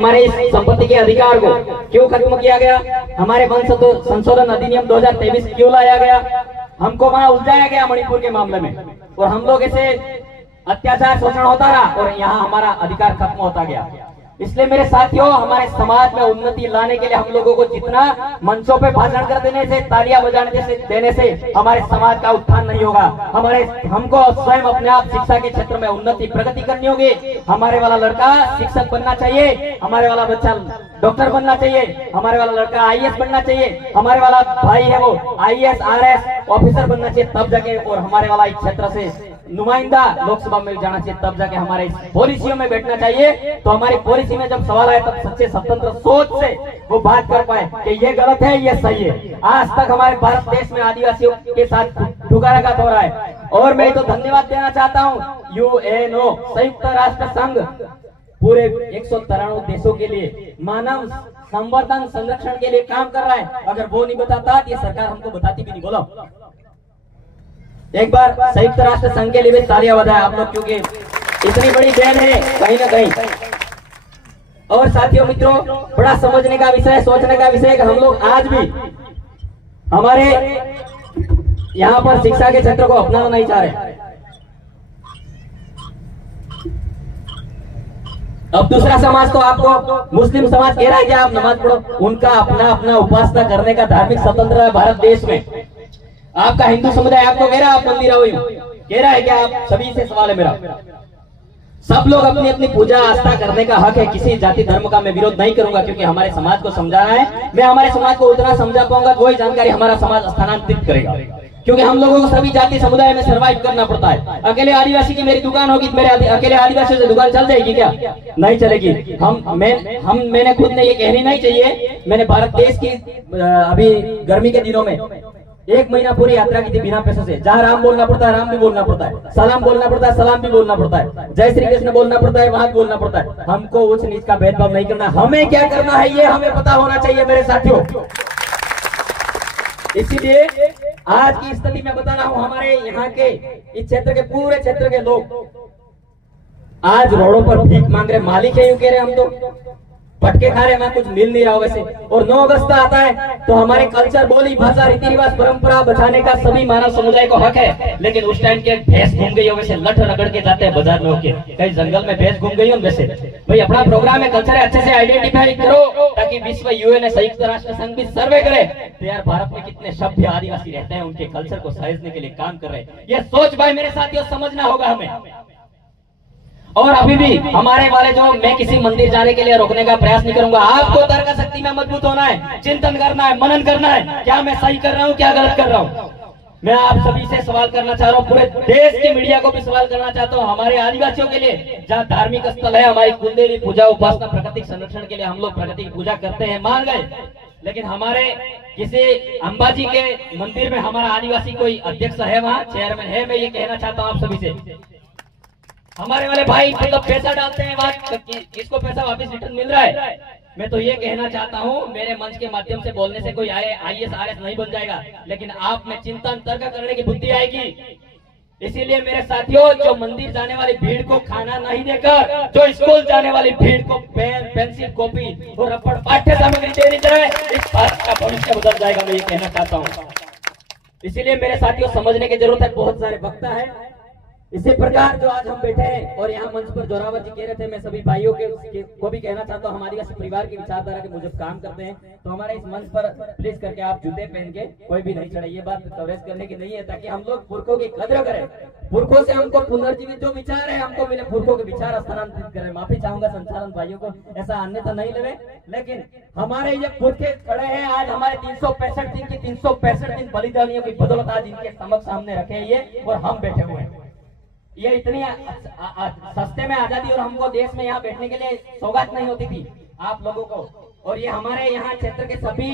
हमारे इस संपत्ति के अधिकार को क्यों खत्म किया गया, हमारे वन संशोधन अधिनियम 2023 क्यों लाया गया, हमको वहां उलझाया गया मणिपुर के मामले में, और हम लोग ऐसे अत्याचार शोषण होता रहा और यहाँ हमारा अधिकार खत्म होता गया। इसलिए मेरे साथियों, हमारे समाज में उन्नति लाने के लिए हम लोगों को जितना मंचों पे भाषण कर देने से, तालियां बजाने से देने से हमारे समाज का उत्थान नहीं होगा। हमको स्वयं अपने आप शिक्षा के क्षेत्र में उन्नति प्रगति करनी होगी। हमारे वाला लड़का शिक्षक बनना चाहिए, हमारे वाला बच्चा डॉक्टर बनना चाहिए, हमारे वाला लड़का आईएएस बनना चाहिए, हमारे वाला भाई है वो आईएएस आरएस ऑफिसर बनना चाहिए, तब जाके, और हमारे वाला इस क्षेत्र से नुमाइंदा लोकसभा में जाना चाहिए, तब जाके हमारे पॉलिसियों में बैठना चाहिए। तो हमारी पॉलिसी में जब सवाल आए तब सच्चे स्वतंत्र सोच से वो बात कर पाए कि ये गलत है, ये सही है। आज तक हमारे भारत देश में आदिवासियों के साथ ठुकराघात हो रहा है, और मैं तो धन्यवाद देना चाहता हूँ यूएनओ संयुक्त राष्ट्र संघ पूरे 193 देशों के लिए मानव संवर्धन संरक्षण के लिए काम कर रहा है। अगर वो नहीं बताता ये सरकार हमको बताती भी नहीं। बोलो एक बार संयुक्त राष्ट्र संघ के लिए भी तालियां बजाएं आप लोग, क्योंकि इतनी बड़ी देन है कहीं ना कहीं। और साथियों मित्रों, बड़ा समझने का विषय, सोचने का विषय कि हम लोग आज भी हमारे यहाँ पर शिक्षा के क्षेत्र को अपनाना नहीं चाह रहे। अब दूसरा समाज तो आपको, मुस्लिम समाज कह रहा है कि आप नमाज पढ़ो, उनका अपना अपना उपासना करने का धार्मिक स्वतंत्रता है भारत देश में। आपका हिंदू समुदाय आपको कह रहा है आप मंदिर आओ, कह रहा है कि आप सभी से सवाल है मेरा, सब लोग अपनी अपनी पूजा आस्था करने का हक है। किसी जाति धर्म का मैं विरोध नहीं करूंगा, क्योंकि हमारे समाज को समझाना है। मैं हमारे समाज को उतना समझा पाऊंगा वही जानकारी हमारा समाज स्थानांतरित करेगा, क्योंकि हम लोगों को सभी जाति समुदाय में सर्वाइव करना पड़ता है। अकेले आदिवासी की मेरी दुकान होगी, मेरे अकेले आदिवासी से दुकान चल जाएगी क्या? नहीं चलेगी। मैंने खुद ने ये कहनी नहीं चाहिए। मैंने भारत देश की अभी गर्मी के दिनों में 1 महीना पूरी यात्रा की थी बिना पैसे से। जहाँ राम बोलना पड़ता है राम भी बोलना पड़ता है, सलाम बोलना पड़ता है सलाम भी बोलना पड़ता है, जय श्री कृष्ण बोलना पड़ता है वहां बोलना पड़ता है। हमको उच्च नीच का भेदभाव नहीं करना, हमें क्या करना है ये हमें पता होना चाहिए मेरे साथियों। इसीलिए आज की स्थिति में बता रहा हूँ, हमारे यहाँ के इस क्षेत्र के पूरे क्षेत्र के लोग आज रोडों पर भीख मांग रहे, मालिक है यूं कह रहे हम तो भटके खा रहे, हमें कुछ मिल नहीं रहा हो वैसे। और 9 अगस्त आता है तो हमारे कल्चर, बोली भाषा, रीति रिवाज, परंपरा बचाने का सभी मानव समुदाय को हक है। लेकिन उस टाइम के भैंस घूम गई हो वैसे, लठ रगड़ के जाते हैं बाजार में होके, कहीं जंगल में भैंस घूम गई हो वैसे। भाई अपना प्रोग्राम है, कल्चर है, अच्छे से आइडेंटिफाई करो ताकि विश्व यूएन संयुक्त राष्ट्र संघ भी सर्वे करे तो यार भारत में कितने सभ्य आदिवासी रहते हैं, उनके कल्चर को सहेजने के लिए काम कर रहे हैं। ये सोच भाई मेरे साथियों समझना होगा हमें। और अभी भी हमारे वाले जो, मैं किसी मंदिर जाने के लिए रोकने का प्रयास नहीं करूंगा। आपको तर्क शक्ति में मजबूत होना है, चिंतन करना है, मनन करना है, क्या मैं सही कर रहा हूँ क्या गलत कर रहा हूँ। मैं आप सभी से सवाल करना चाह रहा हूँ, पूरे देश की मीडिया को भी सवाल करना चाहता हूँ। हमारे आदिवासियों के लिए जहाँ धार्मिक स्थल है, हमारी कुलदेवी पूजा उपासना प्राकृतिक संरक्षण के लिए हम लोग प्राकृतिक पूजा करते हैं, मान गए। लेकिन हमारे किसी अंबाजी के मंदिर में हमारा आदिवासी कोई अध्यक्ष है, वहाँ चेयरमैन है, मैं ये कहना चाहता हूँ आप सभी से। हमारे वाले भाई मतलब पैसा डालते हैं, किसको पैसा वापस रिटर्न मिल रहा है। मैं तो ये कहना चाहता हूँ, मेरे मंच के माध्यम से बोलने से कोई आईएएस आरएस नहीं बन जाएगा, लेकिन आप में चिंतन तर्क करने की बुद्धि आएगी। इसीलिए मेरे साथियों, जो मंदिर जाने वाली भीड़ को खाना नहीं देकर, जो स्कूल जाने वाली भीड़ को पेन पेंसिल कॉपी और रबड़ पाठ्य सामग्री देनी चाहिए, इस भारत का भविष्य बदल जाएगा, मैं ये कहना चाहता हूँ। इसीलिए मेरे साथियों समझने की जरूरत है, बहुत सारे वक्ता है। इसी प्रकार जो आज हम बैठे हैं और यहाँ मंच पर जोरावर जी कह रहे थे, मैं सभी भाइयों को भी कहना चाहता हूँ, हम आदिवासी परिवार की विचारधारा के मुजब काम करते हैं, तो हमारे इस मंच पर प्लीज करके आप जूते पहन के कोई भी नहीं चढ़े। ये बात कवरेज करने की नहीं है, ताकि हम लोग पुरखों की कदर करें, पुरखों से हमको पुनर्जीवित जो विचार है हमको मिले, पुरखों के विचार स्थानांतरित करें। माफी चाहूंगा संचालन भाइयों को, ऐसा अन्यथा नहीं लेवे, लेकिन हमारे ये पुरखे खड़े हैं आज, हमारे 365 दिन की 365 दिन बलिदानियों की बदौलत आज इनके समक्ष सामने रखे हैं ये, और हम बैठे हुए हैं। ये इतनी सस्ते में आजादी और हमको देश में यहाँ बैठने के लिए सौगात नहीं होती थी आप लोगों को, और ये हमारे यहाँ क्षेत्र के सभी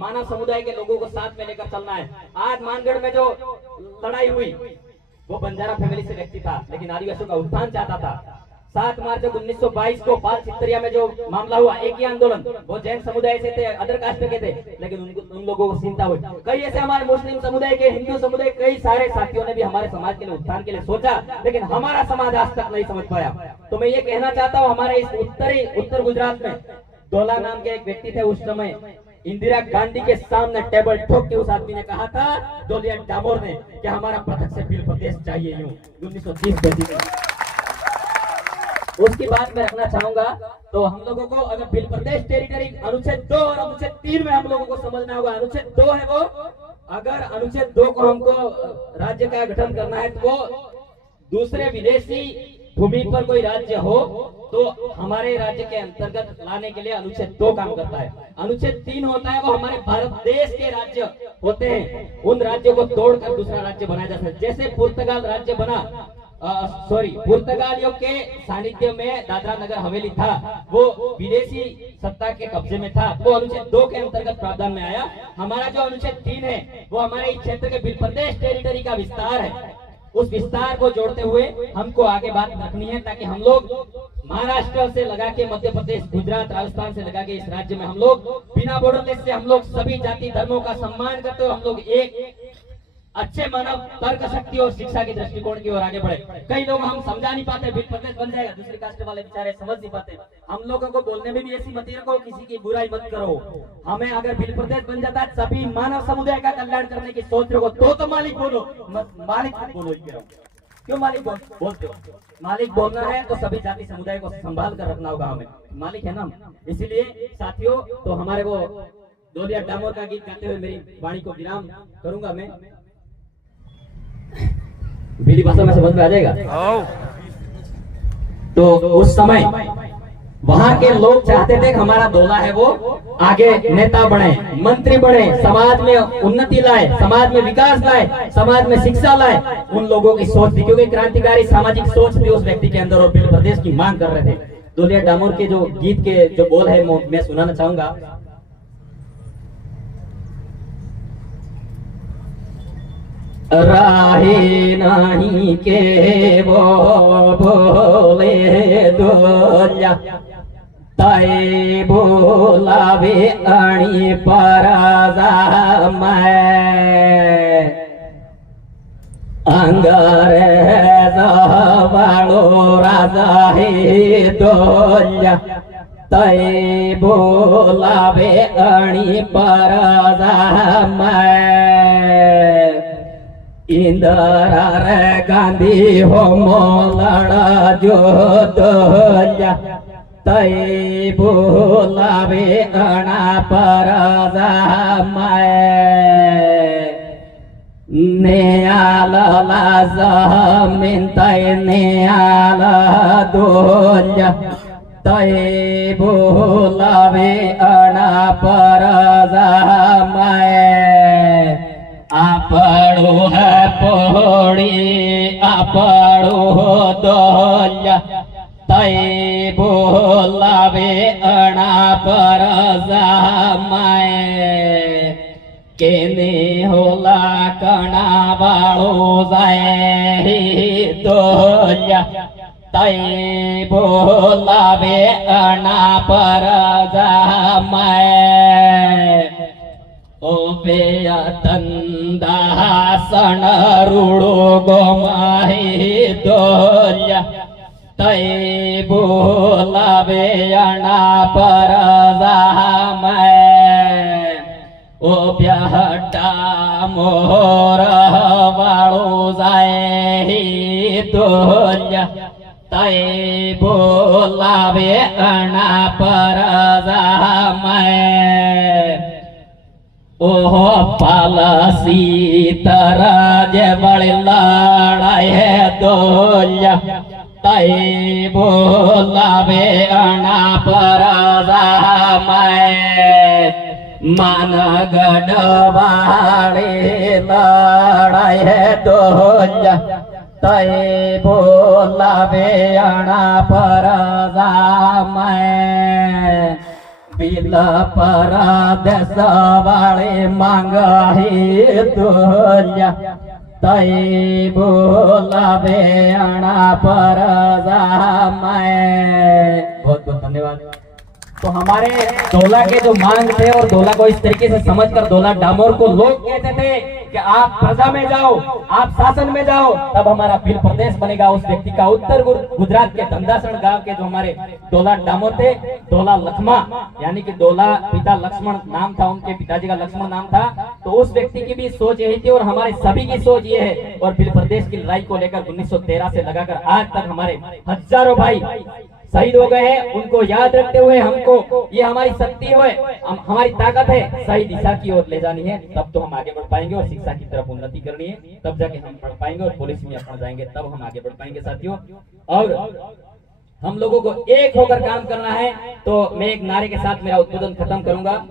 मानव समुदाय के लोगों को साथ में लेकर चलना है। आज मानगढ़ में जो लड़ाई हुई वो बंजारा फैमिली से व्यक्ति था, लेकिन आदिवासियों का उत्थान चाहता था। 7 मार्च 1922 को पाल चित्तरिया में जो मामला हुआ, एक ही आंदोलन, वो जैन समुदाय से थे, अदर कास्ट के थे, लेकिन उन लोगों को चिंता हुई। कई ऐसे हमारे मुस्लिम समुदाय के, हिंदू समुदाय, कई सारे साथियों ने भी हमारे समाज के लिए, उत्थान के लिए सोचा, लेकिन हमारा समाज आज तक नहीं समझ पाया। तो मैं ये कहना चाहता हूँ, हमारे इस उत्तर गुजरात में डोला नाम के एक व्यक्ति थे, उस समय इंदिरा गांधी के सामने टेबल ठोक के उस आदमी ने कहा था, डोलिया डामोर ने, कि हमारा पृथक से बिल प्रदेश चाहिए, यूं 1930 में। उसकी बात मैं रखना चाहूंगा। तो हम लोगों को अगर बिल प्रदेश टेरिटरी अनुच्छेद 2 और अनुच्छेद 3 में हम लोगों को समझना होगा। अनुच्छेद 2 है वो, अगर अनुच्छेद 2 को हमको राज्य का गठन करना है तो वो दूसरे विदेशी भूमि पर कोई राज्य हो तो हमारे राज्य के अंतर्गत लाने के लिए अनुच्छेद 2 काम करता है। अनुच्छेद 3 होता है, वो हमारे भारत देश के राज्य होते हैं, उन राज्यों को तोड़कर दूसरा राज्य बनाया जाता है। जैसे पुर्तगाल राज्य बना, पुर्तगालियों के सानिध्य में दादरा नगर हवेली था, वो विदेशी सत्ता के कब्जे में था, वो अनुच्छेद 2 के अंतर्गत प्रावधान में आया। हमारा जो अनुच्छेद 3 है वो हमारे इस क्षेत्र के बिल प्रदेश टेरिटरी का विस्तार है। उस विस्तार को जोड़ते हुए हमको आगे बात रखनी है, ताकि हम लोग महाराष्ट्र से लगा के मध्य प्रदेश, गुजरात, राजस्थान से लगा के इस राज्य में हम लोग बिना बॉर्डरलेस से हम लोग सभी जाति धर्मों का सम्मान करते हुए हम लोग एक अच्छे मानव तर्क शक्ति और शिक्षा के दृष्टिकोण की ओर आगे बढ़े। कई लोग हम समझा नहीं पाते, बिल प्रदेश बन जाएगा, दूसरी कास्ट वाले बेचारे समझ नहीं पाते। हम लोगों को बोलने में भी ऐसी मत रखो, किसी की बुराई मत करो। हमें अगर बिल प्रदेश बन जाता है, सभी मानव समुदाय का कल्याण करने की सोच रखो, तो मालिक बोलो, मालिक बोलो। क्यों मालिक बोलते हो? मालिक बोलना है तो सभी जाति समुदाय को संभाल कर रखना होगा, हमें मालिक है ना। इसीलिए साथियों, तो हमारे वो डोलिया डामोर का गीत गाते हुए मेरी वाणी को विराम करूंगा मैं। भीली भाषा में समझ में आ जाएगा। तो उस समय वहां के लोग चाहते थे कि हमारा डोला है वो आगे नेता बने, मंत्री बने, समाज में उन्नति लाए, समाज में विकास लाए, समाज में शिक्षा लाए। उन लोगों की सोच थी, क्योंकि क्रांतिकारी सामाजिक सोच थी उस व्यक्ति के अंदर, और बिल प्रदेश की मांग कर रहे थे। डोलिया डामोर के जो गीत के जो बोल है मैं सुनाना चाहूंगा। राही नहीं के वो बोले डोलिया, तय बोलावे अणी पराजा मैं, अंग्रेज वालो राजा है डोलिया, तय बोलावे अणी पराजा मैं, इंदिरा गांधी हो मोलड़ा जो डोलिया, तय बोलावे अणा पराजा मैं, नेयाला जमीन तय नेयाला डोलिया, तय बोलावे अणा पराजा मैं, आपड़ो है पोड़ी आपड़ो डोलिया, तय बोलावे अणा पराजा मैं, केने होला कणा वालो जाए डोलिया, तय बोलावे अणा पराजा मैं, ओ बेया तंदा सन रूड़ो गोमाही डोलिया, तय बोलावे अणा पराजा मैं, ओ ब्याहटा मोर वालो जाए डोलिया, तय बोलावे अणा पराजा मैं, ओहो पालसी तराज बड़ी लड़ाई है डोलिया, तय बोलावे अणा पराजा मैं, मान गढ़वाड़ी लड़ाई है डोलिया, तय बोलावे अणा पराजा मैं, बिल परदेश वाले मांगाही डोलिया, तई बोलावे अणा पर बहुत बहुत धन्यवाद। तो हमारे डोला के जो मांग थे और डोला को इस तरीके से समझकर डोला डामोर को लोग कहते थे कि आप प्रजा में जाओ, आप शासन में जाओ, तब हमारा भील प्रदेश बनेगा। उस व्यक्ति का उत्तर गुजरात के धमदासण गांव के जो हमारे डोला डामोर थे, डोला लखमा यानी कि डोला पिता लक्ष्मण नाम था, उनके पिताजी का लक्ष्मण नाम था। तो उस व्यक्ति की भी सोच यही थी और हमारे सभी की सोच ये है। और भील प्रदेश की लड़ाई को लेकर 1913 से लगाकर आज तक हमारे हजारों भाई शहीद हो गए हैं। उनको याद रखते हुए हमको ये हमारी शक्ति है, हमारी ताकत है, सही दिशा की ओर ले जानी है। तब तो हम आगे बढ़ पाएंगे और शिक्षा की तरफ उन्नति करनी है, तब जाके हम बढ़ पाएंगे और पुलिस में अपना जाएंगे, तब हम आगे बढ़ पाएंगे साथियों। और हम लोगों को एक होकर काम करना है। तो मैं एक नारे के साथ मेरा उद्बोधन खत्म करूंगा।